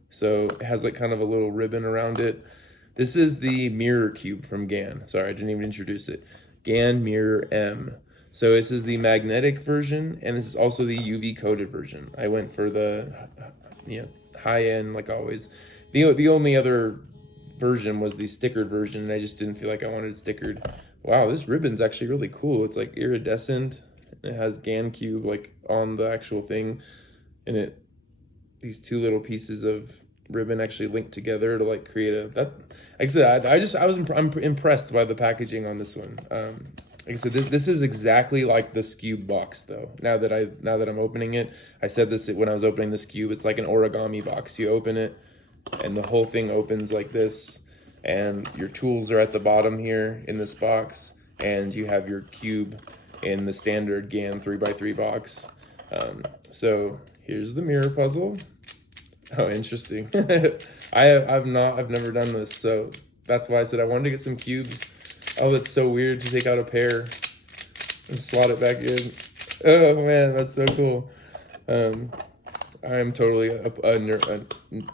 So it has like kind of a little ribbon around it. This is the mirror cube from GAN. Sorry, I didn't even introduce it. GAN Mirror M. So this is the magnetic version, and this is also the UV coated version. I went for the high end, like always. The only other version was the stickered version, and I just didn't feel like I wanted it stickered. Wow, this ribbon's actually really cool. It's like iridescent. It has GAN cube like on the actual thing, and these two little pieces of ribbon actually linked together to like create like I said, I'm impressed by the packaging on this one. Like I said, this is exactly like the Scube box though. Now that I'm opening it, I said this when I was opening this cube. It's like an origami box. You open it, and the whole thing opens like this, and your tools are at the bottom here in this box, and you have your cube in the standard GAN 3x3 box. So here's the mirror puzzle. Oh, interesting. I've never done this, so that's why I said I wanted to get some cubes. Oh, that's so weird to take out a pair and slot it back in. Oh man, that's so cool. I am totally a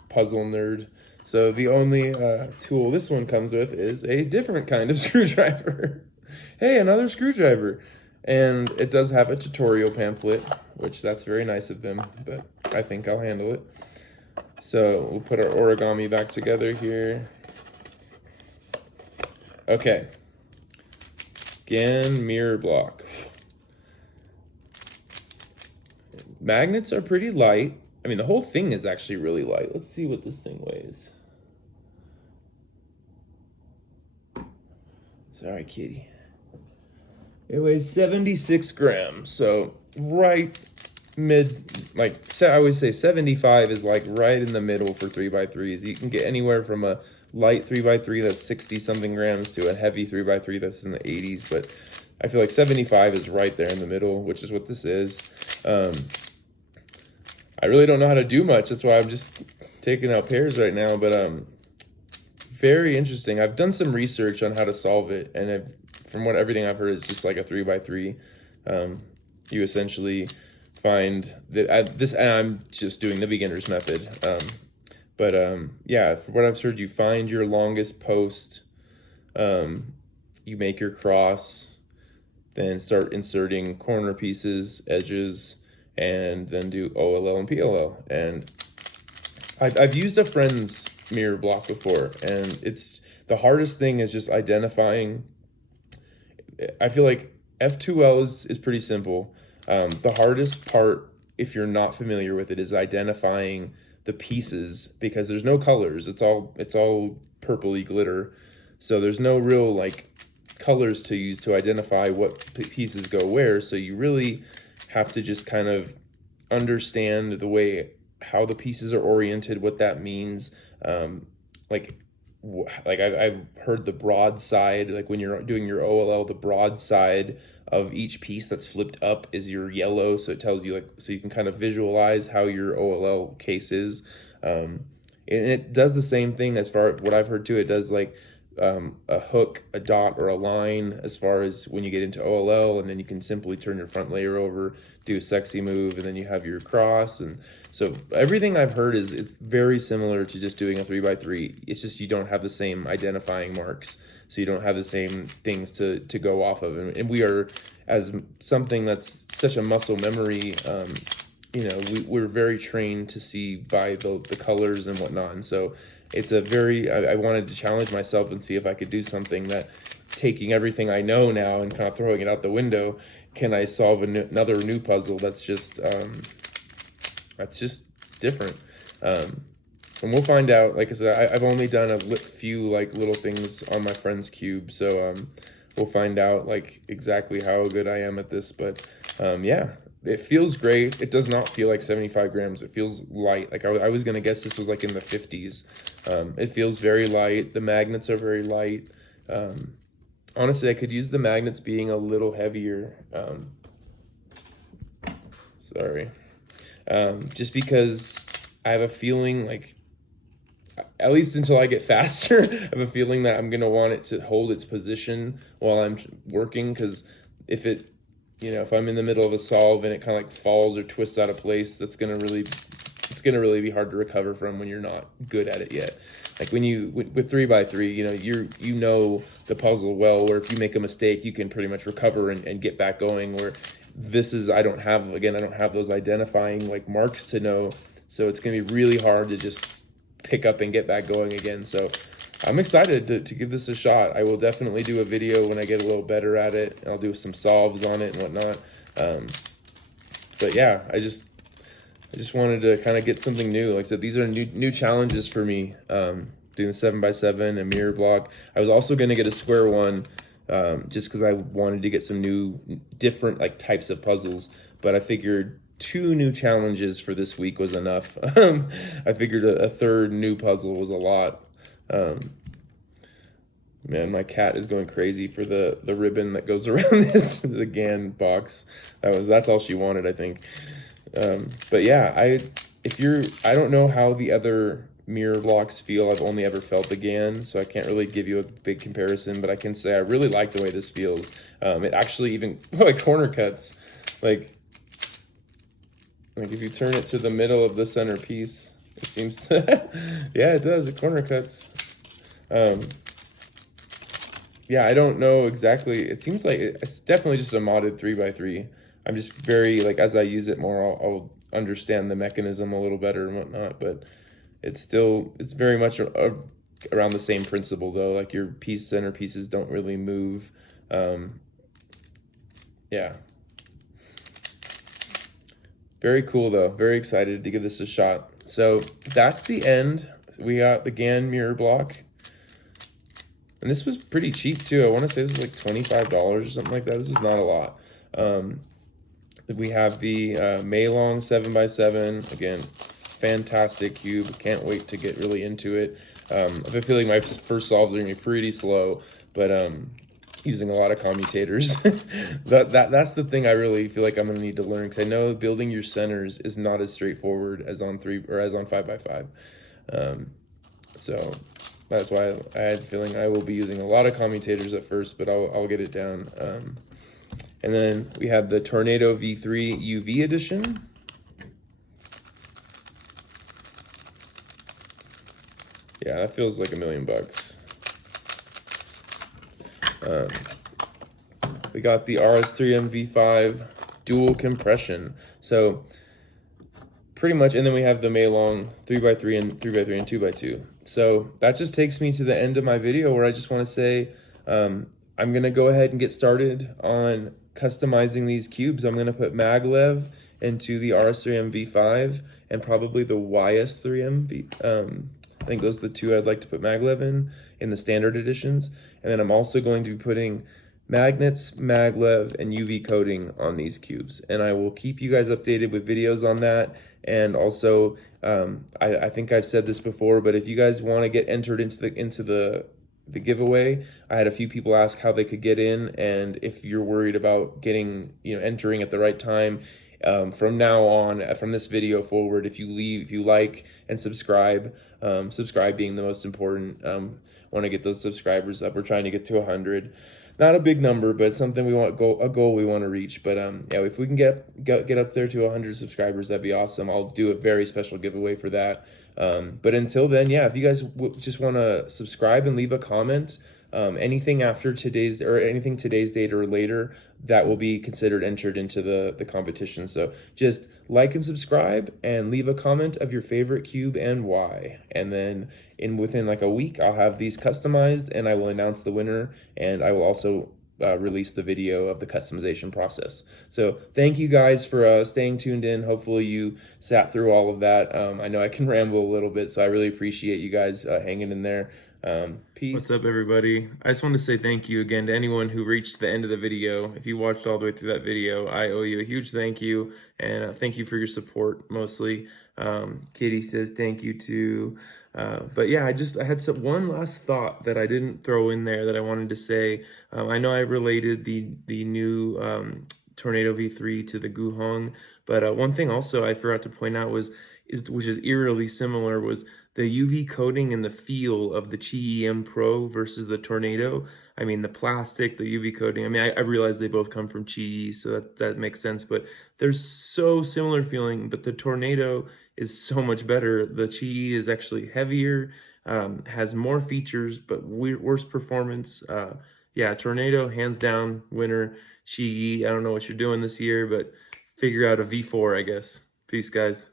puzzle nerd. So the only tool this one comes with is a different kind of screwdriver. Hey, another screwdriver. And it does have a tutorial pamphlet, which that's very nice of them, but I think I'll handle it. So we'll put our origami back together here. Okay. GAN mirror block. Magnets are pretty light. I mean, the whole thing is actually really light. Let's see what this thing weighs. Sorry, kitty. It weighs 76 grams, so right mid, like I always say 75 is like right in the middle for 3x3s. You can get anywhere from a light 3x3 that's 60 something grams to a heavy 3x3 that's in the 80s, but I feel like 75 is right there in the middle, which is what this is. I really don't know how to do much, that's why I'm just taking out pairs right now, but very interesting. I've done some research on how to solve it, and from everything I've heard, it's just like a 3x3. You essentially find this, and I'm just doing the beginner's method. Yeah, from what I've heard, you find your longest post, you make your cross, then start inserting corner pieces, edges, and then do OLL and PLL. And I've used a friend's mirror block before, and it's the hardest thing is just identifying. I feel like F2L is pretty simple. The hardest part, if you're not familiar with it, is identifying the pieces, because there's no colors. It's all purpley glitter, so there's no real like colors to use to identify what pieces go where. So you really have to just kind of understand the way how the pieces are oriented, what that means. I've heard the broad side, like when you're doing your OLL, the broad side of each piece that's flipped up is your yellow, so it tells you, like, so you can kind of visualize how your OLL case is. And it does the same thing as far as what I've heard too. It does like a hook, a dot, or a line as far as when you get into OLL, and then you can simply turn your front layer over, do a sexy move, and then you have your cross. And so everything I've heard is it's very similar to just doing a 3x3. It's just you don't have the same identifying marks, so you don't have the same things to go off of. And we are, as something that's such a muscle memory, we're very trained to see by the colors and whatnot. And so it's I wanted to challenge myself and see if I could do something that, taking everything I know now and kind of throwing it out the window, can I solve another new puzzle that's just different. And we'll find out. Like I said, I've only done a few like little things on my friend's cube, so we'll find out like exactly how good I am at this. But yeah, it feels great. It does not feel like 75 grams. It feels light. Like I was gonna guess this was like in the 50s. It feels very light. The magnets are very light. Honestly, I could use the magnets being a little heavier. Sorry. Just because I have a feeling like, at least until I get faster, I have a feeling that I'm going to want it to hold its position while I'm working, because if it, if I'm in the middle of a solve and it kind of like falls or twists out of place, it's going to really be hard to recover from when you're not good at it yet. Like when with 3x3, you know the puzzle well, where if you make a mistake, you can pretty much recover and get back going, where this is, I don't have those identifying like marks to know, so it's going to be really hard to just pick up and get back going again. So I'm excited to give this a shot. I will definitely do a video when I get a little better at it. I'll do some solves on it and whatnot. But yeah, I just wanted to kind of get something new. Like I said, these are new challenges for me. Doing the 7x7 and mirror block. I was also going to get a square one, just because I wanted to get some different like types of puzzles. But I figured 2 new challenges for this week was enough. I figured a third new puzzle was a lot. Man, my cat is going crazy for the ribbon that goes around the GAN box. That's all she wanted, I think. But yeah, I don't know how the other mirror blocks feel. I've only ever felt the GAN, so I can't really give you a big comparison, but I can say I really like the way this feels. It actually even like corner cuts, like if you turn it to the middle of the center piece, it seems to, yeah, it does, it corner cuts. Yeah, I don't know exactly. It seems like it's definitely just a modded 3x3. I'm just very, like, as I use it more, I'll understand the mechanism a little better and whatnot, but it's very much around the same principle, though. Like, your center pieces don't really move. Yeah. Very cool, though. Very excited to give this a shot. So that's the end. We got the GAN mirror block. And this was pretty cheap, too. I want to say this was like $25 or something like that. This was not a lot. We have the Meilong 7x7. Again, fantastic cube. Can't wait to get really into it. I have a feeling my first solves are going to be pretty slow, but using a lot of commutators. That's the thing I really feel like I'm going to need to learn, because I know building your centers is not as straightforward as on 5x5. So that's why I had a feeling I will be using a lot of commutators at first, but I'll get it down. And then we have the Tornado V3 UV edition. Yeah, that feels like $1 million. We got the RS3M V5 dual compression. So pretty much, and then we have the Meilong 3x3 and 3x3 and 2x2. So that just takes me to the end of my video, where I just want to say I'm going to go ahead and get started on customizing these cubes. I'm going to put maglev into the RS3M V5 and probably the YS3M I think those are the 2 I'd like to put maglev in the standard editions. And then I'm also going to be putting magnets, maglev, and UV coating on these cubes. And I will keep you guys updated with videos on that. And also, I think I've said this before, but if you guys want to get entered into the giveaway, I had a few people ask how they could get in, and if you're worried about entering at the right time, from now on, from this video forward, if you like and subscribe, subscribe being the most important. Want to get those subscribers up. We're trying to get to 100. Not a big number, but something we want, a goal we want to reach. But yeah, if we can get up there to 100 subscribers, that'd be awesome. I'll do a very special giveaway for that. But until then, yeah, if you guys just want to subscribe and leave a comment, anything after today's date or later, that will be considered entered into the competition. So just like and subscribe and leave a comment of your favorite cube and why. And then within like a week, I'll have these customized and I will announce the winner. And I will also release the video of the customization process. So thank you guys for staying tuned in. Hopefully you sat through all of that. I know I can ramble a little bit, so I really appreciate you guys hanging in there. Peace. What's up, everybody? I just want to say thank you again to anyone who reached the end of the video. If you watched all the way through that video, I owe you a huge thank you, and thank you for your support mostly. Katie says thank you too. But yeah, I had one last thought that I didn't throw in there that I wanted to say. I know I related the new Tornado V3 to the Guhong, but one thing also I forgot to point out which is eerily similar, was the UV coating and the feel of the Qi EM Pro versus the Tornado. I mean, the plastic, the UV coating, I mean, I realize they both come from Qi, so that makes sense, but they're so similar feeling, but the Tornado is so much better. The Qi is actually heavier, has more features, but worse performance. Yeah, Tornado, hands down, winner. Qi, I don't know what you're doing this year, but figure out a V4, I guess. Peace, guys.